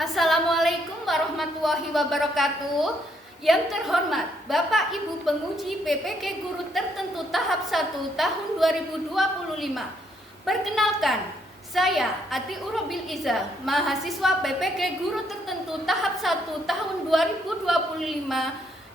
Assalamualaikum warahmatullahi wabarakatuh. Yang terhormat Bapak Ibu Penguji PPK Guru Tertentu Tahap 1 tahun 2025. Perkenalkan, saya Ati Urobil Iza, mahasiswa PPK Guru Tertentu Tahap 1 tahun 2025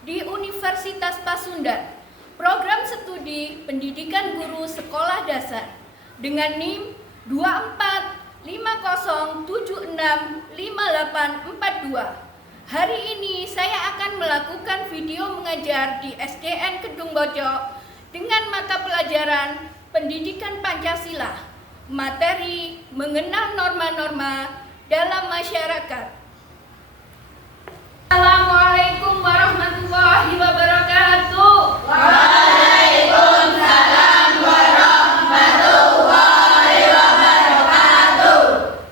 di Universitas Pasundan. Program studi Pendidikan Guru Sekolah Dasar dengan NIM 2450765842. Hari ini saya akan melakukan video mengajar di SDN Kedung Bojok dengan mata pelajaran Pendidikan Pancasila, materi mengenal norma-norma dalam masyarakat. Assalamualaikum warahmatullahi wabarakatuh. Waalaikumsalam warahmatullahi wabarakatuh.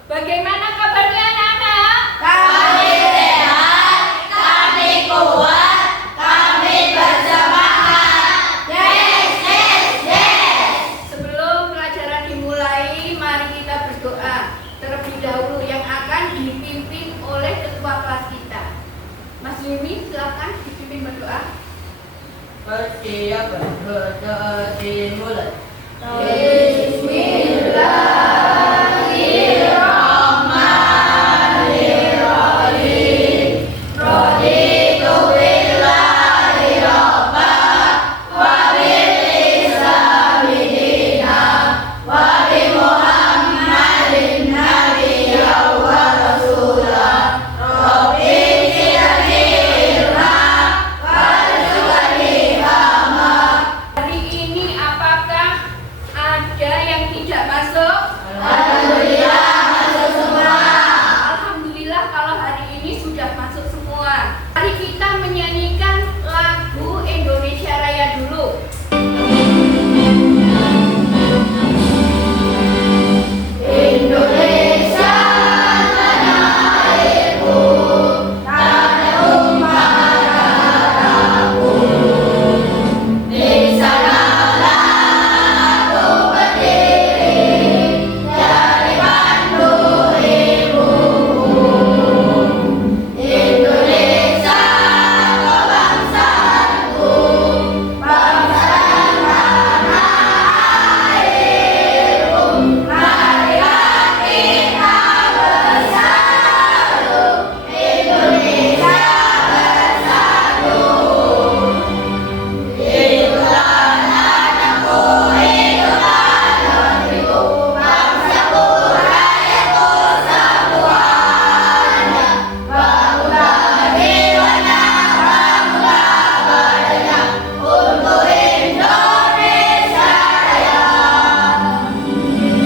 Bagaimana kabarnya anak-anak? Kami sehat, kami kuat, kami bersemangat. Yes, yes, yes. Sebelum pelajaran dimulai, mari kita berdoa terlebih dahulu yang akan dipimpin oleh ketua kelas kita. Mas Yumi, silakan dipimpin berdoa. Persiapan berdoa dimulai. Bismillahirrahmanirrahim. Raditu billahi rabban wa bil islami dinan wa bi Muhammadin nabiyyan wa rasulan. Rabbi zidni ilman warzuqni fahma. Hari ini apakah ada yang tidak masuk? Alhamdulillah masuk semua. Alhamdulillah kalau hari ini sudah masuk semua. Mari kita menyanyikan lagu Indonesia Raya dulu. Indonesia tanah airku, tanah umat darahku. Di sanalah aku berdiri dari pandu ibuku. Indonesia kebangsaanku, bangsa dan tanah airku. Marilah kita bersatu, Indonesia bersatu. Hiduplah anakku, hiduplah negeriku, bangsaku, rakyatku semuanya. Bangunlah jiwanya, bangunlah badannya untuk Indonesia Raya.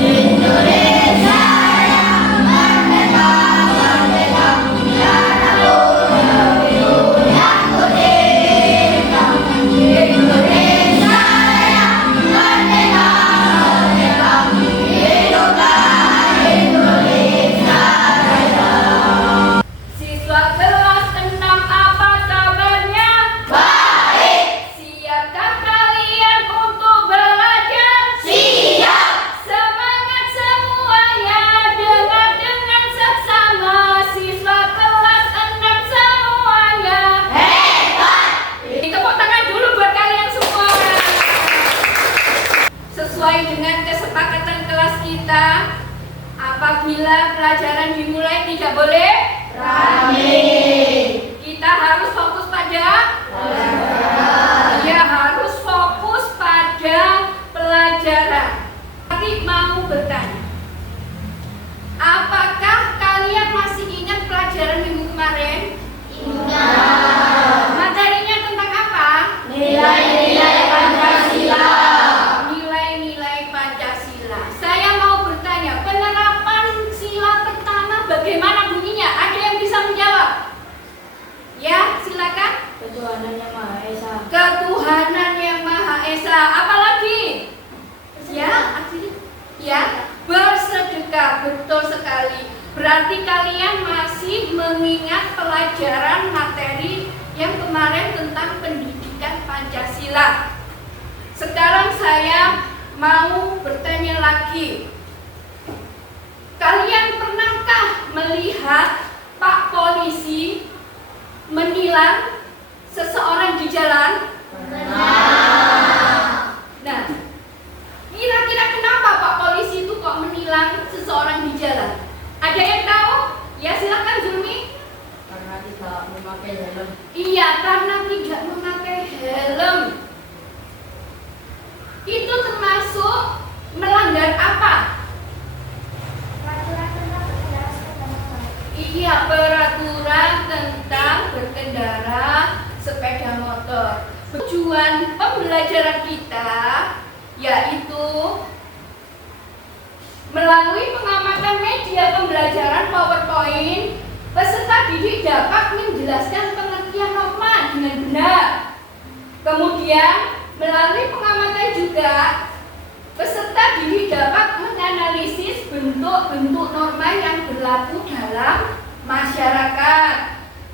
Indonesia Raya, merdeka, merdeka, tanahku, negeriku yang kucinta. Indonesia Raya, merdeka, merdeka, hiduplah Indonesia Raya. Siswa kelas 6 apa kabarnya? Baik, Siapkah kalian untuk belajar? siap, Semangat semuanya, dengar dengan seksama. Siswa kelas 6 semuanya. hebat. Tepuk tangan dulu buat kalian semua. Sesuai dengan kesepakatan kelas kita, apabila pelajaran dimulai tidak boleh Rame. kita harus fokus pada ya harus fokus pada pelajaran. Tapi mau bertanya, apakah kalian masih ingat pelajaran minggu kemarin? Ingat Materinya tentang apa? nilai-nilai Pancasila. Nilai-nilai Pancasila. Saya mau bertanya, penerapan sila pertama bagaimana bunyinya? Ada yang bisa menjawab? Ya, silakan. Ketuhanan Yang Maha Esa. Ketuhanan Yang Maha Esa. Apalagi? Ya, asli. Ya, bersedekah. Betul sekali. Berarti kalian masih mengingat pelajaran materi yang kemarin tentang pendidikan Pancasila. Sekarang saya mau bertanya lagi. Kalian pernahkah melihat polisi menilang seseorang di jalan? Nah, kira-kira kenapa Pak Polisi itu kok menilang seseorang di jalan? Ada yang tahu? Ya silakan Zulmi. Karena tidak memakai helm. Iya, karena tidak memakai helm. Itu termasuk melanggar apa? Iya, peraturan tentang berkendara sepeda motor. Tujuan pembelajaran kita yaitu melalui pengamatan media pembelajaran PowerPoint, peserta didik dapat menjelaskan pengertian norma dengan benar. Kemudian, melalui pengamatan juga, peserta didik dapat menganalisis bentuk-bentuk norma yang berlaku dalam masyarakat.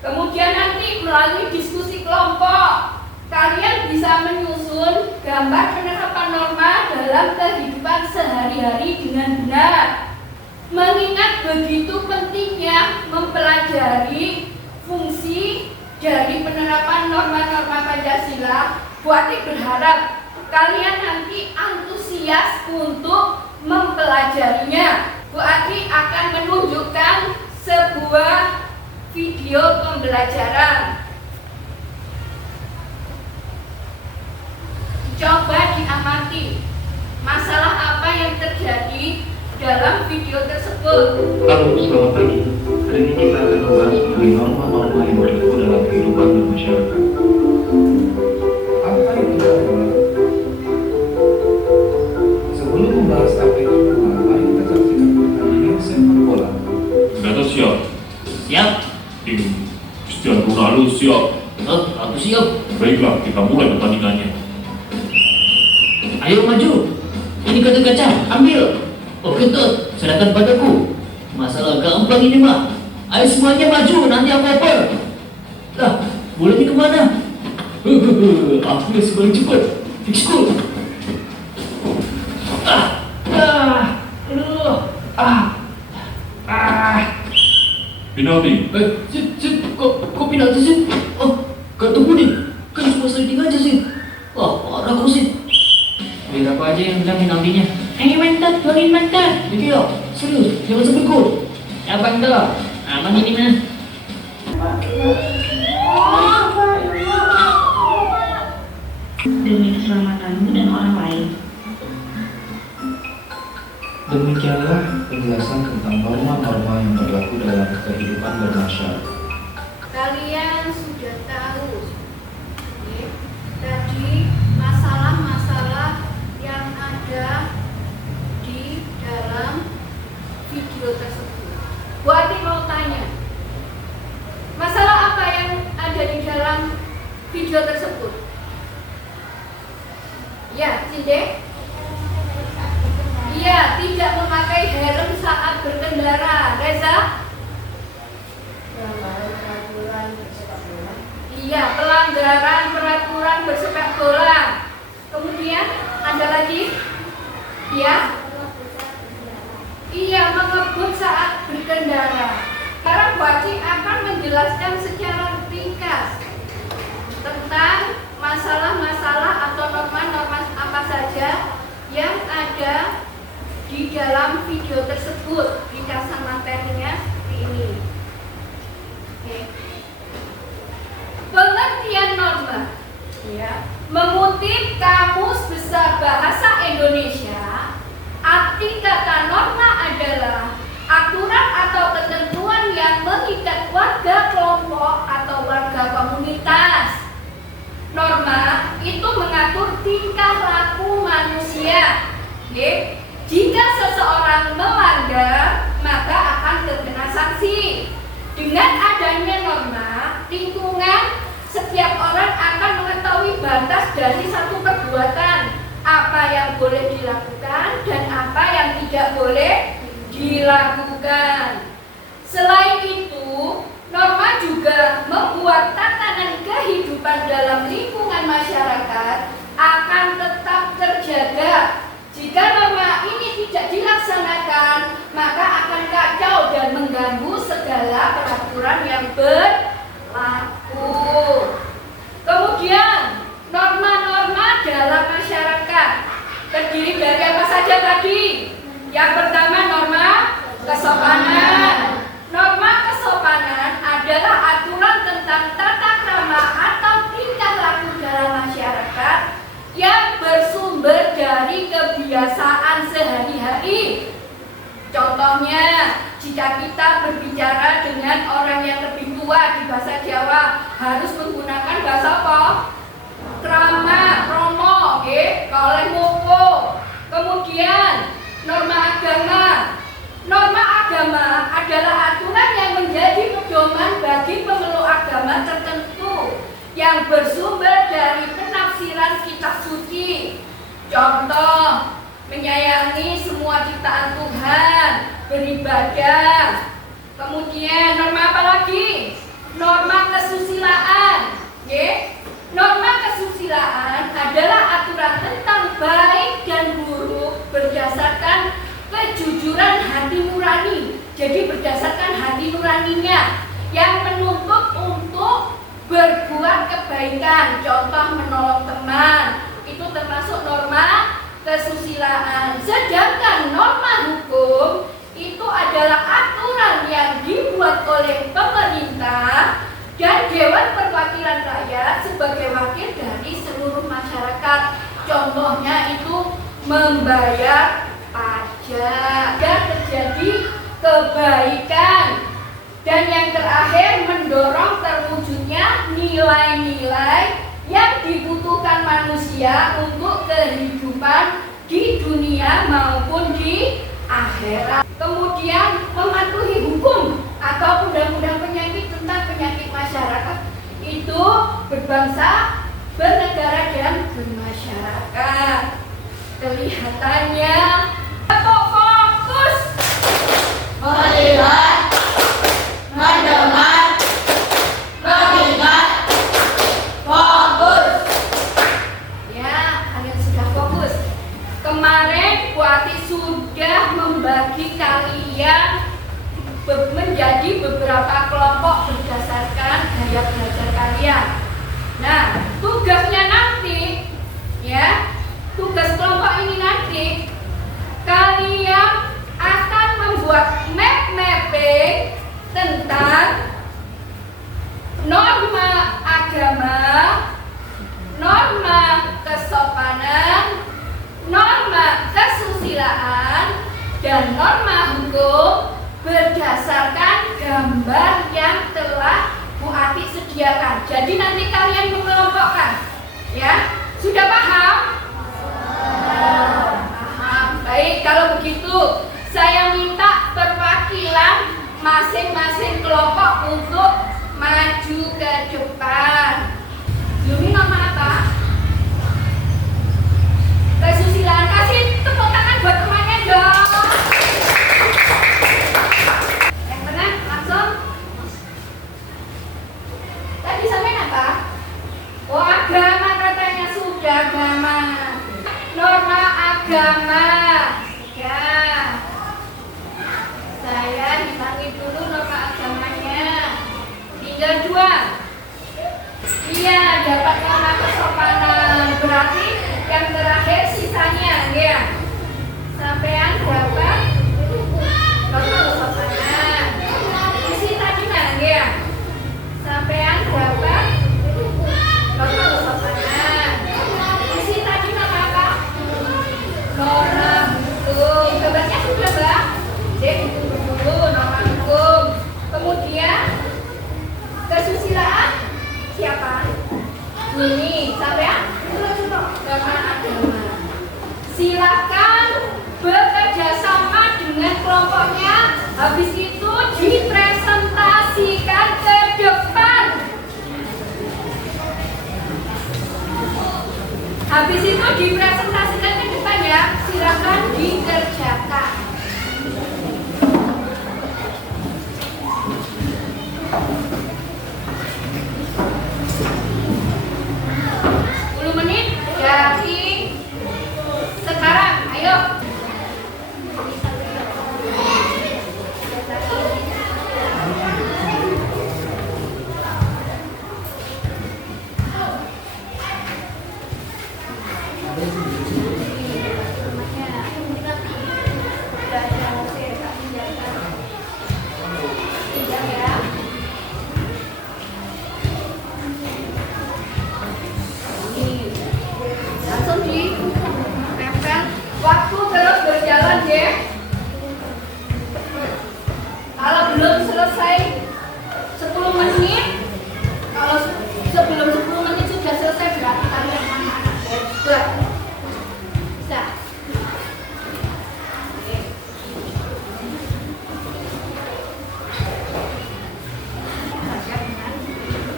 Kemudian nanti melalui diskusi kelompok, kalian bisa menyusun gambar penerapan norma dalam kehidupan sehari-hari dengan benar. Mengingat begitu pentingnya mempelajari fungsi dari penerapan norma-norma Pancasila, Bu Ati berharap kalian nanti antusias untuk mempelajarinya. Bu Ati akan menunjukkan sebuah video pembelajaran. Coba diamati masalah apa yang terjadi dalam video tersebut. Halo, selamat pagi. Hari ini kita akan membahas mengenai norma-norma yang berlaku dalam kehidupan bermasyarakat. Apa itu norma? Sebelum membahas apa itu norma, mari kita saksikan pertandingan sepak bola. Gatot siap. Siap. Tim Cristiano Ronaldo siap. Aku siap. Baiklah, kita mulai pertandingannya. Ayo maju. Ini kartu kaca, ambil. Oke Tot, serahkan padaku. Masalah gampang ini mah. Ayo semuanya maju, nanti aku oper. Lah, bolehnya kemana? Aku yang paling cepat. Fix cool. Penalti. Kok penalti sih? Oh, kartu kuning. Kan cuma sliding aja sih. Wah, parah kok sih. Biar aku aja yang bilang penaltinya. Ayo mantap, bangin mantap. Gitu ya, serius, jangan sampai gol. Abang dah, aman ini mah. Demi keselamatanmu dan orang lain. Demikianlah penjelasan tentang norma-norma yang berlaku dalam kehidupan bermasyarakat. Kalian sudah tahu ya, tadi masalah-masalah yang ada di dalam video tersebut. Bu Ati mau tanya, masalah apa yang ada di dalam video tersebut? Ya, Cinde? Iya, tidak memakai helm saat berkendara. Reza? Iya, pelanggaran peraturan bersepak bola. Kemudian ada lagi? Iya. Iya, mengebut saat berkendara. Sekarang Bu Aci akan menjelaskan secara ringkas tentang masalah-masalah atau norma-norma apa saja yang ada di dalam video tersebut. Ringkasan materinya seperti ini. Oke. Pengertian norma, ya, mengutip Kamus Besar Bahasa Indonesia, arti kata norma adalah aturan atau ketentuan yang mengikat warga kelompok atau warga komunitas. Norma itu mengatur tingkah laku manusia. Oke. Jika seseorang melanggar, maka akan terkena sanksi. Dengan adanya norma, lingkungan setiap orang akan mengetahui batas dari satu perbuatan, apa yang boleh dilakukan dan apa yang tidak boleh dilakukan. Selain itu, norma juga membuat tatanan kehidupan dalam lingkungan masyarakat akan tetap terjaga. Jika norma ini tidak dilaksanakan, maka akan kacau dan mengganggu segala peraturan aturan yang berlaku. Kemudian norma-norma dalam masyarakat terdiri dari apa saja tadi? Yang pertama norma kesopanan. Norma kesopanan adalah aturan tentang tata krama atau tingkah laku dalam masyarakat yang bersumber dari kebiasaan sehari-hari. Contohnya, jika kita berbicara dengan orang yang lebih tua di bahasa Jawa, harus menggunakan bahasa apa? Krama, romo, kalih mopo. Kemudian, norma agama. Norma agama adalah aturan yang menjadi pedoman bagi pemeluk agama tertentu yang bersumber dari penafsiran kitab suci. Contoh, menyayangi semua ciptaan Tuhan, beribadah. Kemudian norma apa lagi? Norma kesusilaan. Norma kesusilaan adalah aturan tentang baik dan buruk berdasarkan kejujuran hati nurani. Jadi berdasarkan hati nuraninya yang menuntut untuk berbuat kebaikan. Contoh menolong teman, itu termasuk norma kesusilaan. Sedangkan norma hukum itu adalah aturan yang dibuat oleh pemerintah dan Dewan Perwakilan Rakyat sebagai wakil dari seluruh masyarakat. Contohnya itu membayar pajak agar terjadi kebaikan. Dan yang terakhir, mendorong terwujudnya nilai-nilai yang dibutuhkan manusia untuk kehidupan di dunia maupun di akhirat. Kemudian mematuhi hukum atau undang-undang penyakit tentang penyakit masyarakat itu berbangsa, bernegara dan bermasyarakat. Kelihatannya fokus Melihat, mendengar, mengingat, fokus. ya, kalian sudah fokus. Kemarin Bu Ati sudah membagi kalian menjadi beberapa kelompok berdasarkan gaya belajar kalian. Nah, tugasnya nanti, ya, tugas kelompok ini nanti kalian akan membuat mapping tentang norma agama, norma kesopanan, norma kesusilaan, dan norma hukum berdasarkan gambar yang telah Bu Ati sediakan. Jadi nanti kalian mengelompokkan, ya. Sudah paham? Paham. Baik, kalau begitu saya minta perwakilan masing-masing kelompok untuk maju ke depan. Yuni nama apa? Kesusilaan. Kasih tepuk tangan buat temannya dong. Yang tengah langsung. Tadi sampai apa? Oh, agama katanya sudah agama. Norma agama. Ya. Saya hilangi dulu norma agamanya. Tinggal 2. Iya, dapat norma kesopanan. Berarti yang terakhir sisanya, ya. Sampean berapa? Norma kesopanan. Isi tadi ya. Sampean berapa? Norma kesopanan. Isi tadi norma apa? Norma hukum. Gambarnya sudah, Bang? Dulu norma hukum. Kemudian kesusilaan siapa? Ini sampean? Norma agama. Silakan bekerja sama dengan kelompoknya. Habis itu dipresentasikan ke depan. Habis itu dipresentasikan ke depan, ya. Silakan dikerjakan. Dari sekarang, ayo.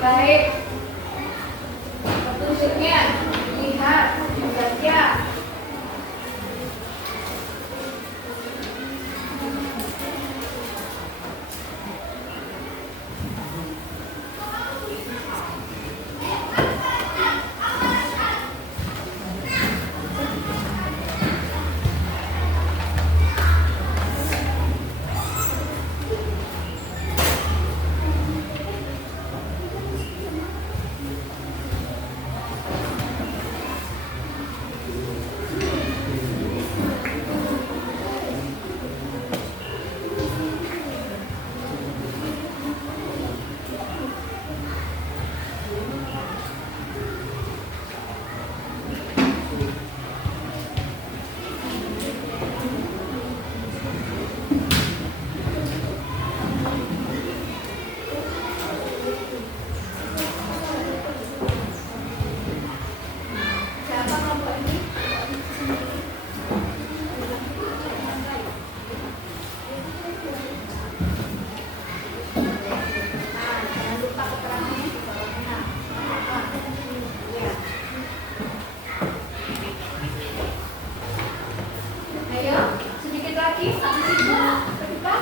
Baik. Petunjuknya lihat, baca. Siapa kelompok ini? Nah, jangan lupa keterangannya di bawahnya. Ya. Ayo, sedikit lagi, satu situ ke depan.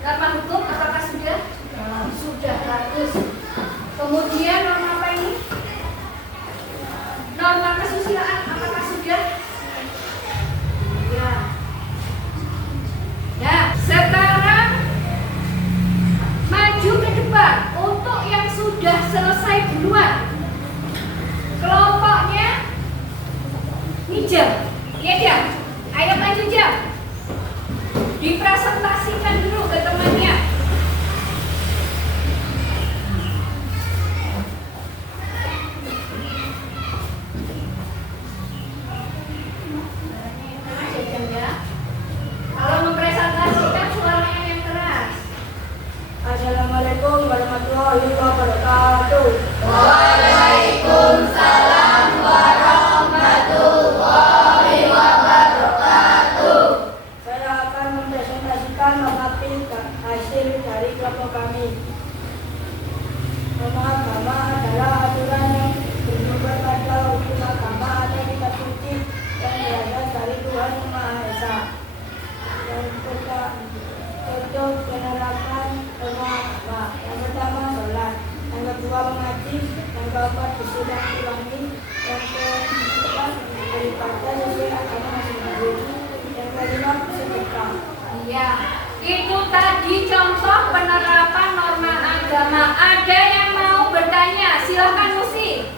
Norma hukum apakah sudah? Sudah, bagus. Kemudian norma apa ini? Norma kesusilaan apakah sudah? Ya. Nah, sekarang maju ke depan untuk yang sudah selesai duluan. Kelompoknya ini jam. Iya jam. Ayo maju jam. Dipresentasikan dulu ke temannya. Kalau mempresentasikan suaranya yang keras. Assalamualaikum warahmatullahi wabarakatuh. Waalaikumsalam warahmatullahi wabarakatuh. Saya akan mempresentasikan hasil dari kelompok kami. Norma agama adalah aturan yang bersumber pada hukum agama atau kitab suci yang berasal dari Tuhan Yang Maha Esa. Contoh penerapan norma agama. Yang pertama sholat, yang kedua mengaji, yang keempat bersilaturahmi, yang keempat beribadah sesuai agama masing-masing, yang kelima sedekah. Iya, itu tadi contoh penerapan norma agama. Ada yang mau bertanya? Silakan Musi.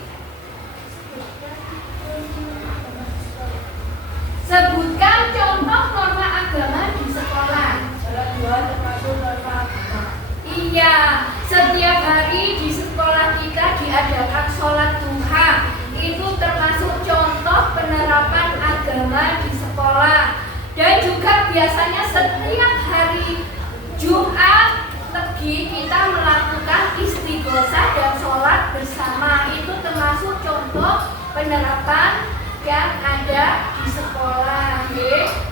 Sebutkan contoh norma agama di sekolah. Sholat dua termasuk norma agama. Iya, setiap hari di sekolah kita diadakan sholat duha. Itu termasuk contoh penerapan agama di sekolah. Dan juga biasanya setiap hari Jumat Legi kita melakukan istighosah dan sholat bersama. Itu termasuk contoh penerapan yang ada di sekolah.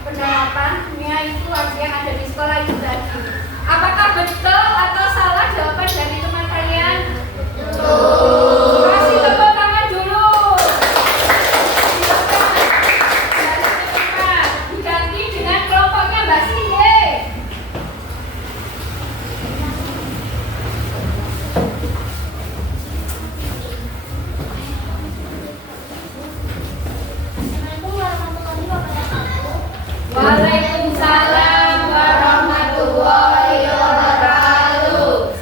Penerapannya itu yang ada di sekolah itu tadi. Apakah betul atau salah jawaban dari teman kalian? Betul. Kasih tepuk tangan dulu. Silakan. Diganti dengan kelompoknya Mbak Sinde. Waalaikumsalam warahmatullahi wabarakatuh.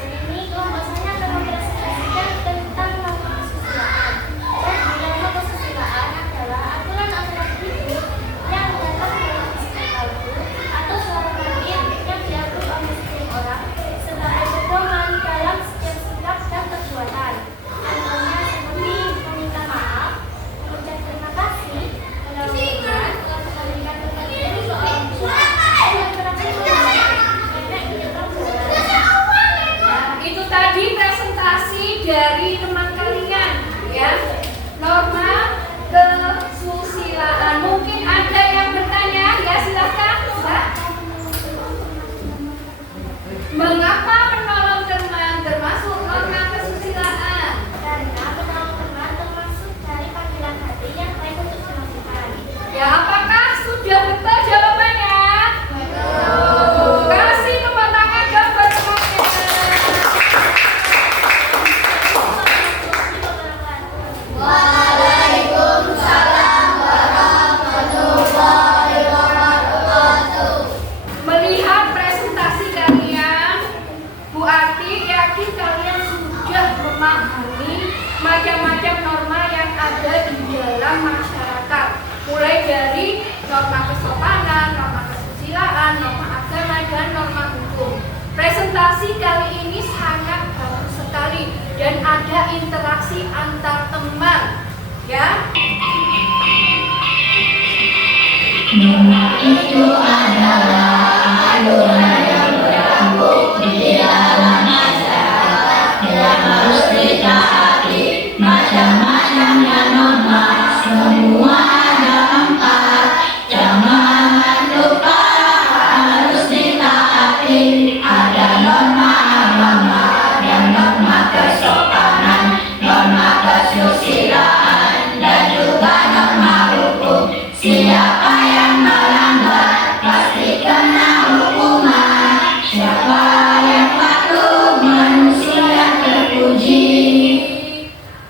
dari teman kalian, ya. Norma kesusilaan. Mungkin ada yang bertanya, ya silakan, Mbak. Mengapa menolong teman termasuk norma kesusilaan? Karena menolong teman termasuk dari panggilan hati yang baik untuk kemaslahatan. Ya, apakah sudah betul jawabannya? Betul. Kasih tepuk tangan dong buat temannya. Melihat presentasi kalian, Bu Ati yakin kalian sudah memahami macam-macam norma yang ada di dalam masyarakat. Mulai dari norma kesopanan, norma kesusilaan, norma agama, dan norma hukum. Presentasi kali ini sangat bagus sekali dan ada interaksi antar teman, ya. Norma itu adalah aturan yang berlaku di dalam masyarakat yang harus ditaati. Macam-macamnya norma, semua ada 4. Jangan lupa harus ditaati. Ada norma agama dan norma kesopanan, norma kesusilaan, dan juga norma hukum. Siapa yang melanggar pasti kena hukuman. Siapa yang patuh manusia yang terpuji.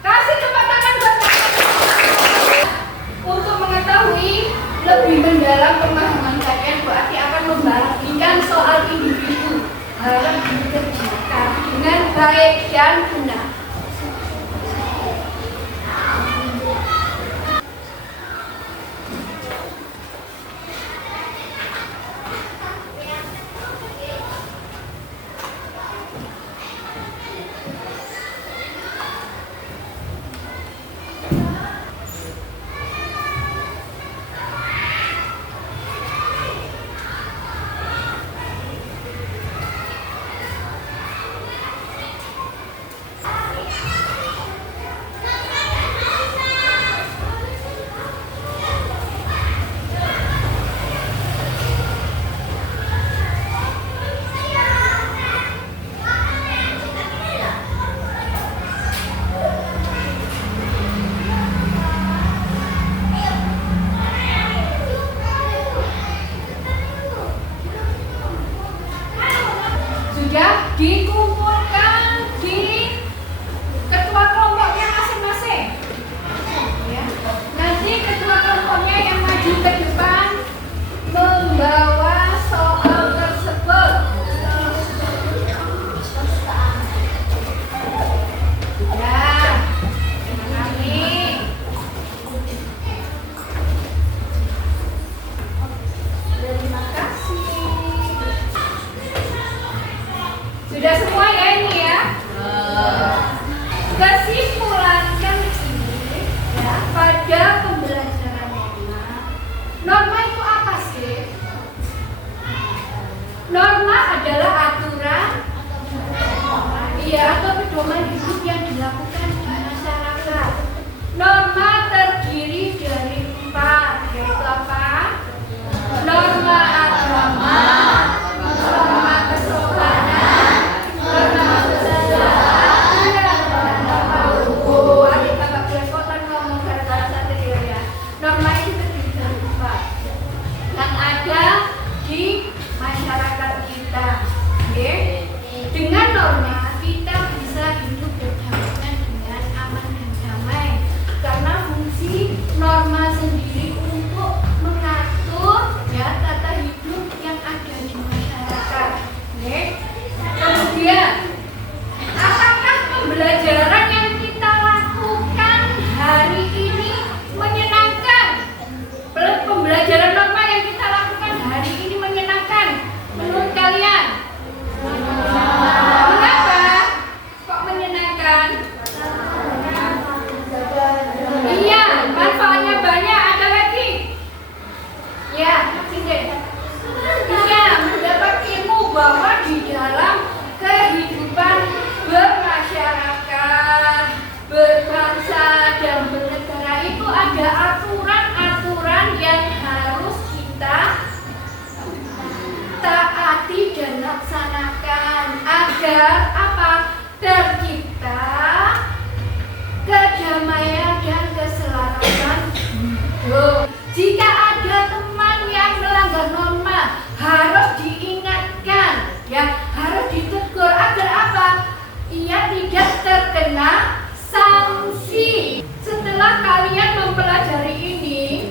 Kasih tepuk tangan buat kalian. Untuk mengetahui lebih mendalam pemahaman kalian, Bu Ati akan membagikan soal individu harus dikerjakan dengan baik dan benar. Sudah dikumpulkan di ketua kelompoknya masing-masing, ya. Nanti ketua kelompoknya yang maju ke depan membawa soal tersebut. Ya, terima kasih. Terima kasih. Sudah semua ya ini ya? Kesimpulan kali ini ya, pada pembelajaran norma. Norma itu apa sih? Norma adalah aturan, iya, atau pedoman hidup yang dilakukan di masyarakat. Norma terdiri dari 4, yaitu apa? Norma agama, norma kesopanan, norma kesusilaan, dan norma hukum. Adik Bapak Belepotan ngomong gara-gara satu ya. Norma itu terdiri dari 4 yang ada di masyarakat kita. Oke? Dengan norma kita bisa hidup berdampingan dengan aman dan damai karena dilaksanakan agar apa? Tercipta kedamaian dan keselarasan hidup. Jika ada teman yang melanggar norma, harus diingatkan, ya, harus ditegur agar apa? Ia tidak terkena sanksi. Setelah kalian mempelajari ini,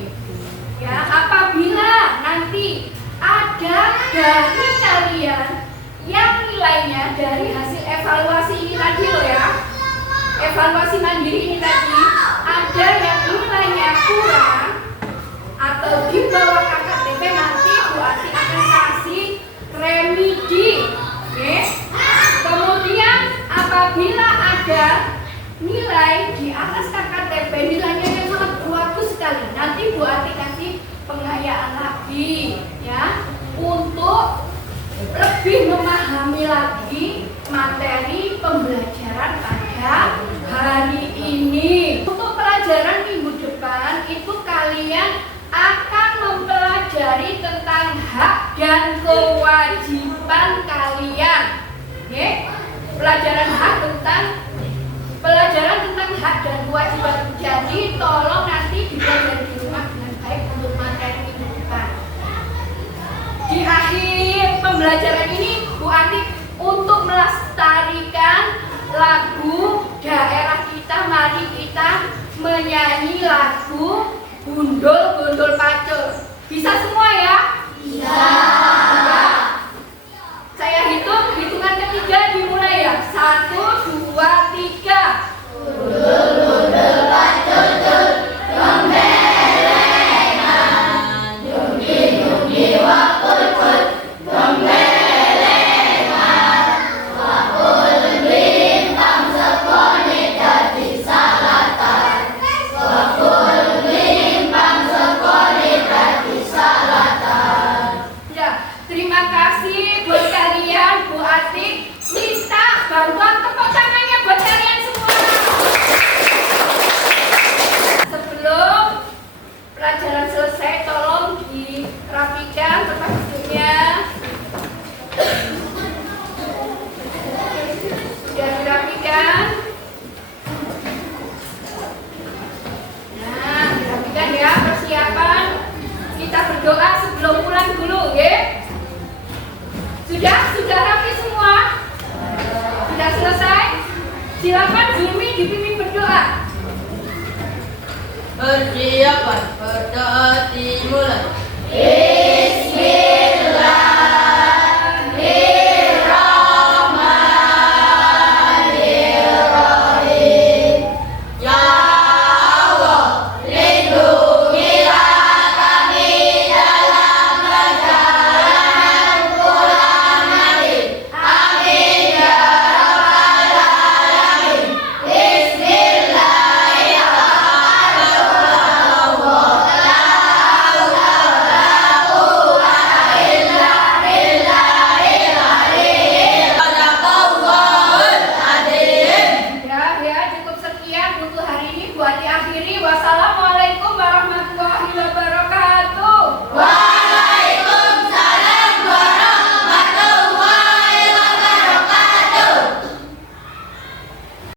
ya, apabila nanti ada dari kalian yang nilainya dari hasil evaluasi ini tadi loh ya, evaluasi mandiri ini tadi, ada yang nilainya kurang atau di bawah KKTP, nanti Bu Ati akan kasih remedi. Oke? Kemudian apabila ada nilai di atas KKTP, nilainya yang sangat bagus sekali, nanti Bu Ati kasih pengayaan lagi, ya, untuk lebih memahami lagi materi pembelajaran pada hari ini. Untuk pelajaran minggu depan itu kalian akan mempelajari tentang hak dan kewajiban kalian. Oke? Pelajaran tentang hak dan kewajiban. Jadi tolong nanti dipelajari di rumah dengan baik untuk materi minggu depan. Di akhir pembelajaran ini Bu Ati untuk melestarikan lagu daerah kita, mari kita menyanyi lagu Gundul-Gundul Pacul. Bisa semua ya? Bisa. Saya hitungan ketiga dimulai ya. 1, 2, 3. Gundul-gundul pacul cul, gombelengan, jugi-jugi wakul-kul, gombelengan, wakul lintang sekone dadi salatan, wakul lintang sekone dadi salatan. Ya, terima kasih buat kalian. Bu Ati minta bantuan tepuk tangannya buat kalian semua. Sebelum pelajaran selesai, tolong dirapikan tempat duduknya. Sudah dirapikan? Nah, dirapikan ya, persiapan. Kita berdoa sebelum pulang dulu, ya. Sudah rapi semua? Sudah selesai? Silakan Zulmi dipimpin berdoa. Persiapan berdoa dimulai.